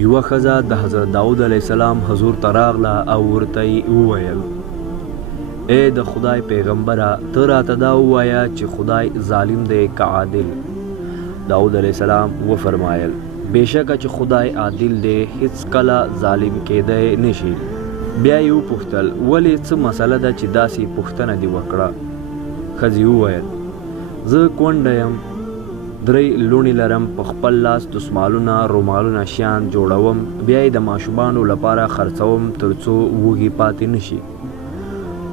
یوه ښځه د حضرت داود علیه السلام حضور ته راغله او ورته یې وویل ای د خدای پیغمبره ته راته دا ووایه چې خدای ظالم دی که عادل. داود علیه السلام وفرمایل بېشکه چې خدای عادل دی هیڅ کله ظالم کیدی نشي. بیا یې وپوښتل ولې څه مسله ده چې داسې پوښتنه دې وکړه؟ ښځې وویل زه کونډه یم، 3 لوڼې لرم، په خپل لاس دسمالونه رومالونه شیان جوړوم، بیا یې د ماشومانو لپاره خرڅوم تر څو وږي پاتې نشي.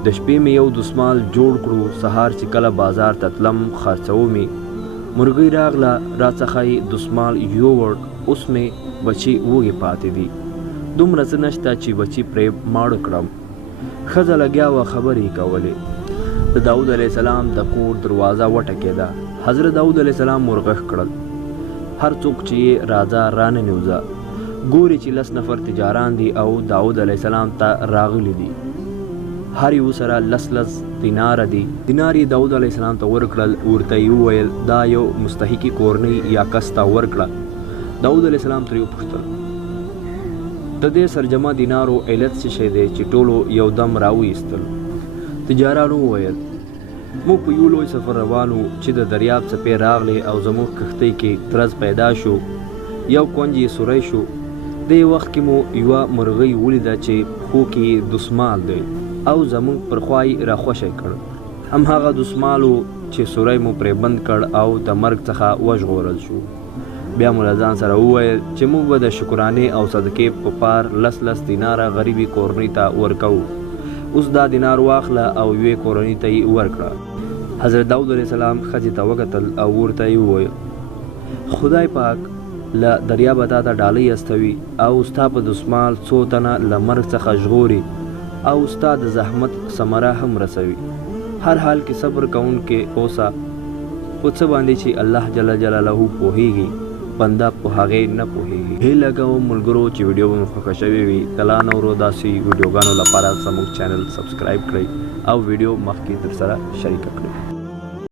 د شپې مې یو دسمال جوړ کړو، سهار چې کله بازار ته تلم خرڅوم یې، مرغۍ راغله راڅخه یې دسمال یووړ، اوس مې بچي وږي پاتې دي، دومره څه نشته چې بچي پرې ماړه کړم. ښځه لګیا وه خبرې کولې. د داود علیه السلام د کور دروازه وټکېده. حضرت داود علیه السلام ورغږ کړل هر څوک چې یې راځه راننوځه. ګوري چې 10 نفر تجاران دي او داود علیه السلام ته راغلي دي، هر یو سره 10 دیناره دي. دینار یې داود علیه السلام ته ورکړل، ورته یې وویل دا یو مستحقي کورنۍ یا کس ته ورکړه. داود علیه السلام ترې وپوښتل د دې سرجمه دینارو علت څه شی دی چې ټولو یو دم راوایستل؟ تجارانو وویل موږ په یو لوی سفر روانو چې د دریاب څپې راغلې او زموږ کښتۍ کې ترز پیدا شو، یو کونج یې سوری شو. دې وخت کې مو یوه مرغۍ ولیده چې پښو کې دسمال دی او زموږ پر خوا یې راخوشی کړ. همهغه دسمال و چې سوری مو پرې بند کړ او د مرګ څخه وژغورل شو. بیا مو له ځان سره وویل چې موږ به د شکرانې او صدقې په پار 10 دیناره غریبي کورنۍ ته ورکوو. اوس دا دینار واخله او یوې کورنۍ ته یې ورکړه. حضرت داود علیه السلام ښځې ته وکتل او ورته یې وویل خدای پاک له دریابه تا ته ډالۍ استوي او ستا په دسمال څو تنه له مرګ څخه ژغوري او ستا د زحمت ثمره هم رسوي. هر حال کې صبر کوونکې اوسه په څه باندې چې الله جل جلاله پوهیږي، بنده په هغې نه پوهیږي. هیله کوم ملګرو چې ویډیو به مو خوښه شوې وي، کله نورو داسې ویډیوګانو لپاره زموږ چینل سبسکرایب کړئ او ویډیو مخکې درسره شریکه کړئ.